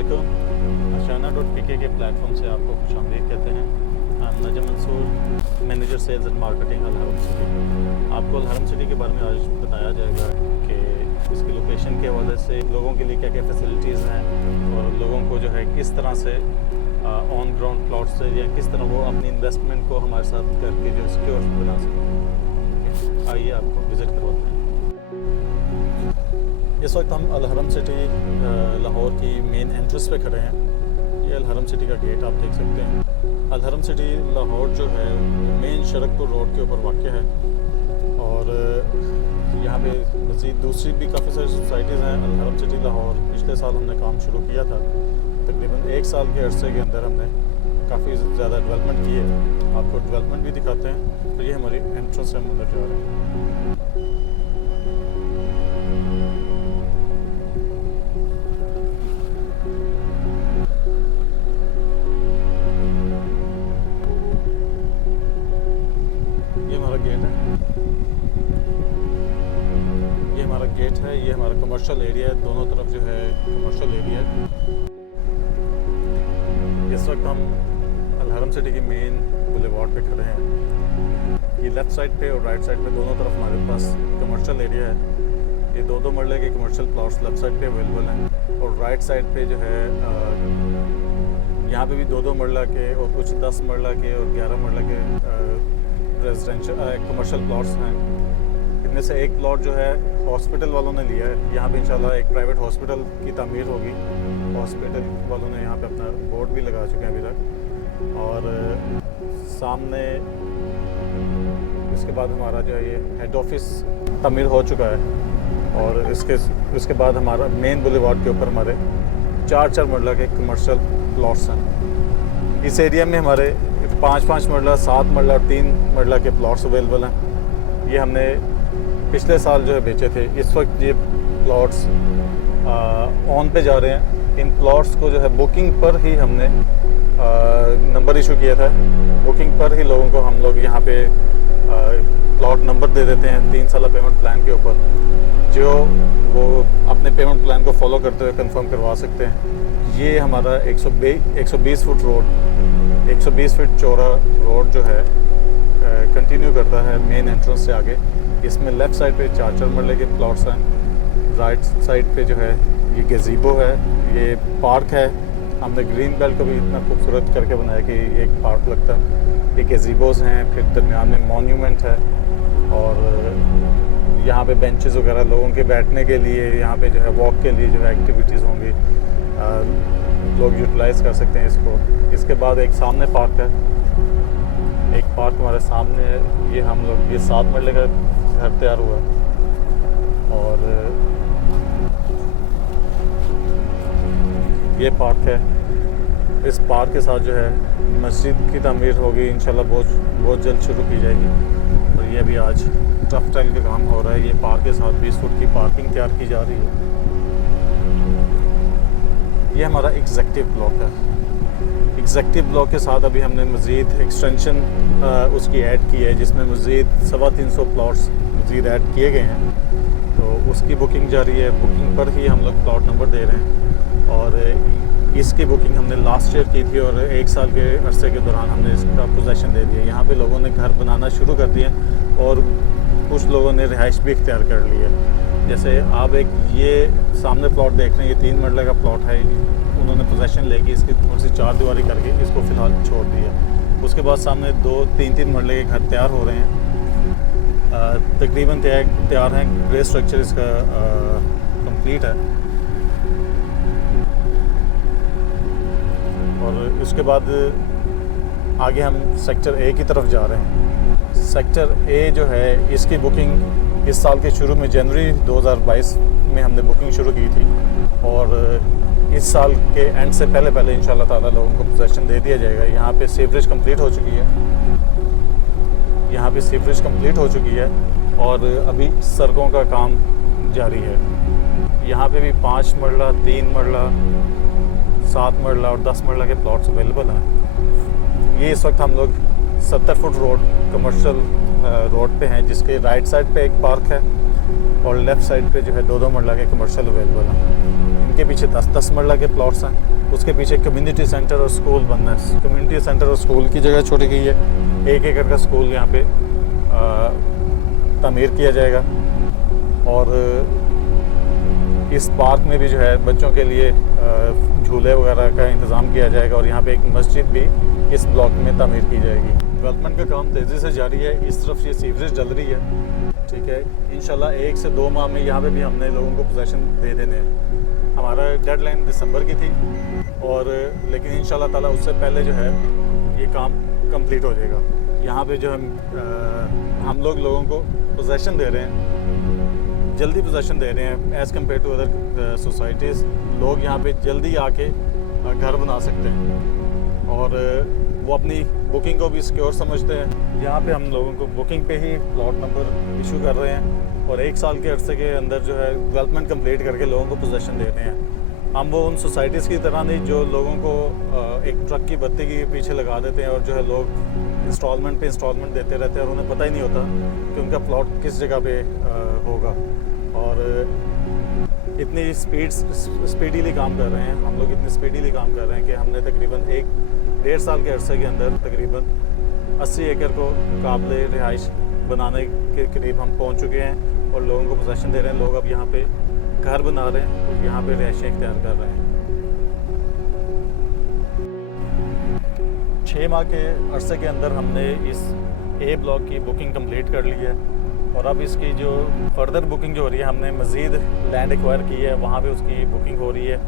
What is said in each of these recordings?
अस्सलामुअलैकुम। अशाना.pk के प्लेटफॉर्म से आपको खुशामदीद कहते हैं। Najam Mansoor, manager sales and marketing Alharam city. आपको अलहरम सिटी के बारे में आज बताया जाएगा कि इसकी लोकेशन के हवाले से लोगों के लिए क्या क्या फैसिलिटीज़ हैं और लोगों को जो है किस तरह से ऑन ग्राउंड प्लॉट से या किस तरह वो अपनी इन्वेस्टमेंट को हमारे साथ करके जो सिक्योर बना सकें। आइए आपको विज़िट करवाते हैं। इस वक्त हम अलहरम सिटी लाहौर की मेन एंट्रेंस पे खड़े हैं। ये अलहरम सिटी का गेट आप देख सकते हैं। अलहरम सिटी लाहौर जो है मेन शरकपुर रोड के ऊपर वाक़ है और यहाँ पे मज़ीद दूसरी भी काफ़ी सारी सोसाइटीज़ हैं। अलहरम सिटी लाहौर पिछले साल हमने काम शुरू किया था। तकरीबन 1 साल के अरसे के अंदर हमने काफ़ी ज़्यादा डेवलपमेंट की है। आपको डेवलपमेंट भी दिखाते हैं। तो ये हमारी एंट्रेंस हम अंदर जा रहे हैं। गेट है, ये हमारा कमर्शियल एरिया है। दोनों तरफ जो है कमर्शियल एरिया है। इस वक्त हम अलहरम सिटी की मेन बुलेवार्ड पे खड़े हैं। ये लेफ़्ट साइड पे और राइट साइड पे दोनों तरफ हमारे पास कमर्शियल एरिया है। ये 2-2 मरले के कमर्शियल प्लॉट्स लेफ़्ट साइड पे अवेलेबल हैं और राइट साइड पे जो है यहाँ पे भी 2-2 मरला के और कुछ 10 मरला के और 11 मरला के रेजिडेंशियल कमर्शियल प्लॉट्स हैं। इनमें से एक प्लॉट जो है हॉस्पिटल वालों ने लिया है। यहाँ पे इंशाल्लाह एक प्राइवेट हॉस्पिटल की तामीर होगी। हॉस्पिटल वालों ने यहाँ पे अपना बोर्ड भी लगा चुके हैं अभी तक। और सामने इसके बाद हमारा जो है ये हेड ऑफिस तामीर हो चुका है और इसके बाद हमारा मेन बुलेवार्ड के ऊपर हमारे 4-4 मरला के कमर्शियल प्लॉट्स हैं। इस एरिया में हमारे 5-5 मरला, 7 मरला और 3 मरला के प्लॉट्स अवेलेबल हैं। ये हमने पिछले साल जो है बेचे थे। इस वक्त ये प्लॉट्स ऑन पे जा रहे हैं। इन प्लॉट्स को जो है बुकिंग पर ही हमने नंबर इशू किया था। बुकिंग पर ही लोगों को हम लोग यहाँ पे प्लॉट नंबर दे देते हैं 3 साल पेमेंट प्लान के ऊपर, जो वो अपने पेमेंट प्लान को फॉलो करते हुए कंफर्म करवा सकते हैं। ये हमारा 120 फुट रोड, 120 फीट चौड़ा रोड जो है कंटिन्यू करता है मेन एंट्रेंस से आगे। इसमें लेफ़्ट साइड पे 4-4 मरले के प्लॉट्स हैं। राइट साइड पे जो है ये गज़ीबो है, ये पार्क है। हमने ग्रीन बेल्ट को भी इतना खूबसूरत करके बनाया कि ये एक पार्क लगता है। ये गज़ीबोज़ हैं, फिर दरमियान में मॉन्यूमेंट है और यहाँ पे बेंचेस वगैरह लोगों के बैठने के लिए, यहाँ पे जो है वॉक के लिए जो है एक्टिविटीज़ होंगी, लोग यूटिलाइज़ कर सकते हैं इसको। इसके बाद एक सामने पार्क है, एक पार्क हमारे सामने है। ये हम लोग ये 7 मरले का घर तैयार हुआ और ये पार्क है। इस पार्क के साथ जो है मस्जिद की तामीर होगी इंशाल्लाह, बहुत जल्द शुरू की जाएगी। और ये भी आज टफ टाइल का काम हो रहा है। ये पार्क के साथ 20 फुट की पार्किंग तैयार की जा रही है। ये हमारा एग्जेक्टिव ब्लॉक है। एग्जेक्टिव ब्लॉक के साथ अभी हमने मज़ीद एक्सटेंशन उसकी ऐड की है, जिसमें मज़ीद 350 प्लॉट्स मज़ीद ऐड किए गए हैं। तो उसकी बुकिंग जारी है। बुकिंग पर ही हम लोग प्लॉट नंबर दे रहे हैं और इसकी बुकिंग हमने लास्ट ईयर की थी और 1 साल के अरसे के दौरान हमने इसका पोजेसन दे दिया। यहाँ पे लोगों ने घर बनाना शुरू कर दिए और कुछ लोगों ने रिहाइश भी इख्तियार कर ली है। जैसे आप एक ये सामने प्लॉट देख रहे हैं, ये 3 मरले का प्लॉट है। उन्होंने पोजेसन लेके इसकी थोड़ी सी 4 दीवारी करके इसको फ़िलहाल छोड़ दिया। उसके बाद सामने 2-3 मरले के घर तैयार हो रहे हैं। तकरीबन तैयार हैं। ग्रे स्ट्रक्चर इसका कंप्लीट है और उसके बाद आगे हम सेक्टर ए की तरफ जा रहे हैं। सेक्टर ए जो है इसकी बुकिंग इस साल के शुरू में जनवरी 2022 में हमने बुकिंग शुरू की थी और इस साल के एंड से पहले इंशाल्लाह ताला लोगों को पोजेसन दे दिया जाएगा। यहाँ पे सीवरेज कंप्लीट हो चुकी है। यहाँ पे सीवरेज कंप्लीट हो चुकी है और अभी सड़कों का काम जारी है। यहाँ पे भी 5 मरला, 3 मरला, 7 मरला और 10 मरला के प्लॉट्स अवेलेबल हैं। ये इस वक्त हम लोग 70 फुट रोड कमर्शियल रोड पे हैं, जिसके राइट साइड पे एक पार्क है और लेफ़्ट साइड पे जो है 2-2 मरला के कमर्शियल अवेलेबल हैं। इनके पीछे 10 मरला के प्लॉट्स हैं। उसके पीछे कम्युनिटी सेंटर और स्कूल बनना है। कम्युनिटी सेंटर और स्कूल की जगह छोड़ी गई है। 1 एकड़ का स्कूल यहाँ पे तामीर किया जाएगा और इस पार्क में भी जो है बच्चों के लिए झूले वगैरह का इंतज़ाम किया जाएगा और यहाँ पे एक मस्जिद भी इस ब्लॉक में तामीर की जाएगी। डेवलपमेंट का काम तेज़ी से जारी है। इस तरफ ये सीवरेज डल रही है, ठीक है। इंशाल्लाह 1 से 2 माह में यहाँ पे भी हमने लोगों को पोजेसन दे देने हैं। हमारा डेडलाइन दिसंबर की थी और लेकिन इंशाल्लाह ताला उससे पहले जो है ये काम कंप्लीट हो जाएगा। यहाँ पे जो हम लोगों को पोजेसन दे रहे हैं, जल्दी पोजेसन दे रहे हैं as compare to other societies. लोग यहाँ पे जल्दी आके घर बना सकते हैं और वो अपनी बुकिंग को भी सिक्योर समझते हैं। यहाँ पे हम लोगों को बुकिंग पे ही प्लॉट नंबर इशू कर रहे हैं और 1 साल के अरसे के अंदर जो है डेवलपमेंट कंप्लीट करके लोगों को पोजेसन दे रहे हैं। हम वो उन सोसाइटीज़ की तरह नहीं जो लोगों को एक ट्रक की बत्ती के पीछे लगा देते हैं और जो है लोग इंस्टॉलमेंट पे इंस्टॉलमेंट देते रहते हैं और उन्हें पता ही नहीं होता कि उनका प्लॉट किस जगह पे होगा। और इतनी स्पीडीली काम कर रहे हैं हम लोग, इतनी स्पीडीली काम कर रहे हैं कि हमने तकरीबन 1-1.5 साल के अरसे के अंदर तकरीबन 80 एकड़ को काबिल रिहाइश बनाने के करीब हम पहुंच चुके हैं और लोगों को पोजेसन दे रहे हैं। लोग अब यहाँ पे घर बना रहे हैं और यहाँ पे रिहाइशें इख्तियार कर रहे हैं। 6 माह के अरसे के अंदर हमने इस A ब्लॉक की बुकिंग कंप्लीट कर ली है और अब इसकी जो फर्दर बुकिंग जो हो रही है, हमने मज़ीद लैंड एक्वायर की है, वहाँ पे उसकी बुकिंग हो रही है।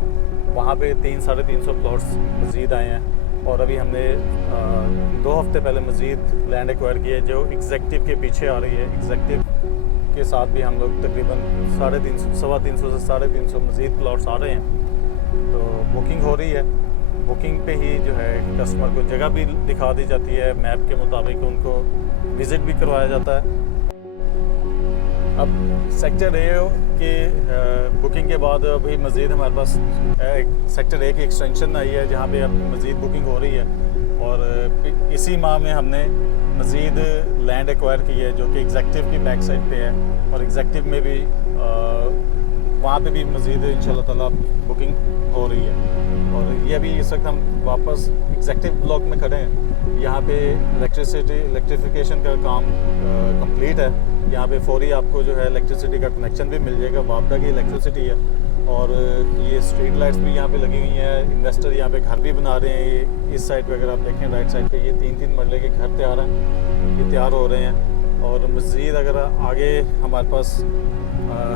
वहाँ पे 300-350 प्लॉट्स मज़ीद आए हैं और अभी हमने 2 हफ्ते पहले मज़ीद लैंड एक्वायर की है जो एग्जेक्टिव के पीछे आ रही है। एग्जेक्टिव के साथ भी हम लोग तकरीबन 350 से 350 मज़ीद प्लॉट्स आ रहे हैं। तो बुकिंग हो रही है। बुकिंग पे ही जो है कस्टमर को जगह भी दिखा दी जाती है, मैप के मुताबिक उनको विज़िट भी करवाया जाता है। अब सेक्टर ए के बुकिंग के बाद अभी मज़ीद हमारे पास सेक्टर ए की एक्सटेंशन आई है जहाँ पे अब मज़ीद बुकिंग हो रही है और इसी माह में हमने मज़ीद लैंड एक्वायर की है जो कि एग्जेक्टिव की बैक साइड पे है और एग्जेक्टिव में भी वहाँ पे भी मज़ीद इंशाल्लाह ताला बुकिंग हो रही है। और ये अभी इस वक्त हम वापस एग्जेक्टिव ब्लॉक में खड़े हैं। यहाँ पे इलेक्ट्रिफिकेशन का काम कंप्लीट है। यहाँ पे फौरी आपको जो है इलेक्ट्रिसिटी का कनेक्शन भी मिल जाएगा। वापडा की इलेक्ट्रिसिटी है और ये स्ट्रीट लाइट्स भी यहाँ पे लगी हुई हैं। इन्वेस्टर यहाँ पे घर भी बना रहे हैं। ये इस साइड पे अगर आप देखें राइट साइड पे ये 3-3 मरले के घर तैयार हो रहे हैं और मज़ीद अगर आगे हमारे पास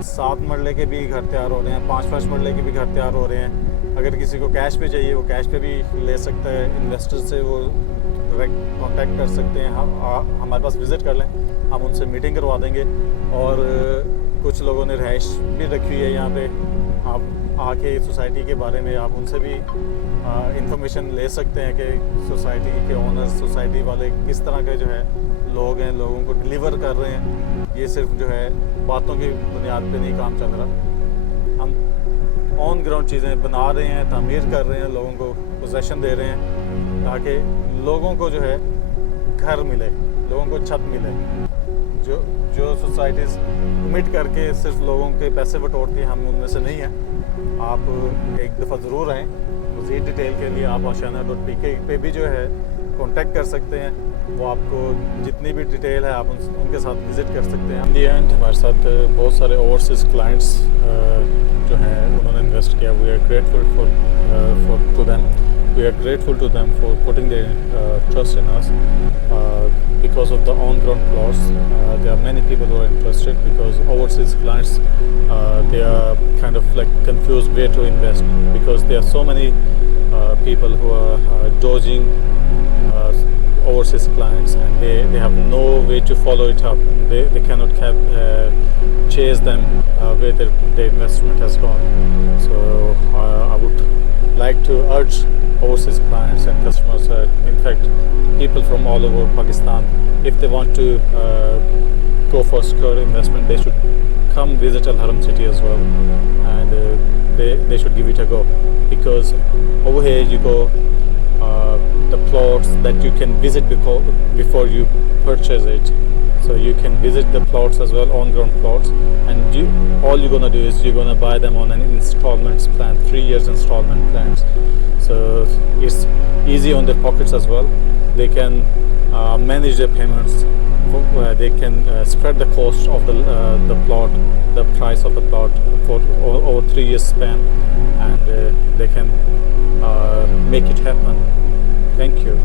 7 मरले के भी घर तैयार हो रहे हैं, 5 मरले के भी घर तैयार हो रहे हैं। अगर किसी को कैश पे चाहिए वो कैश पे भी ले सकता है। इन्वेस्टर से वो डायरेक्ट कांटेक्ट कर सकते हैं। हमारे पास विज़िट कर लें, हम उनसे मीटिंग करवा देंगे। और कुछ लोगों ने रहाइश भी रखी हुई है यहाँ पे। आप आके सोसाइटी के बारे में आप उनसे भी इंफॉर्मेशन ले सकते हैं कि सोसाइटी के ओनर्स, सोसाइटी वाले किस तरह के जो है लोग हैं, लोगों को डिलीवर कर रहे हैं। ये सिर्फ जो है बातों की बुनियाद पे नहीं काम चल रहा। हम ऑन ग्राउंड चीज़ें बना रहे हैं, तामीर कर रहे हैं, लोगों को पोजेसन दे रहे हैं ताकि लोगों को जो है घर मिले, लोगों को छत मिले। जो सोसाइटीज़ कमिट करके सिर्फ लोगों के पैसे बटोरती हैं, हम उनमें से नहीं हैं। आप एक दफ़ा ज़रूर आएँ। मज़ीद डिटेल के लिए आप आशियाना.pk पे भी जो है कांटेक्ट कर सकते हैं। वो आपको जितनी भी डिटेल है आप उनके साथ विज़िट कर सकते हैं। इन दी एंड हमारे साथ बहुत सारे ओवरसीज़ क्लाइंट्स जो हैं उन्होंने इन्वेस्ट किया। We are grateful to them. We are grateful to them for putting their trust in us because of the on-ground plots. There are many people who are interested because overseas clients they are kind of like confused where to invest because there are so many people who are dodging overseas clients and they have no way to follow it up. They cannot chase them where their investment has gone. So I would like to urge overseas clients and customers, in fact people from all over Pakistan, if they want to go for secure investment, they should come visit Al Haram city as well and they should give it a go because over here you go the plots that you can visit before you purchase it. So you can visit the plots as well, on-ground plots, and all you're gonna do is you're gonna buy them on an installments plan, 3 years installment plans. So it's easy on their pockets as well. They can manage their payments. They can spread the cost of the plot, the price of the plot for over 3 years span, and they can make it happen. Thank you.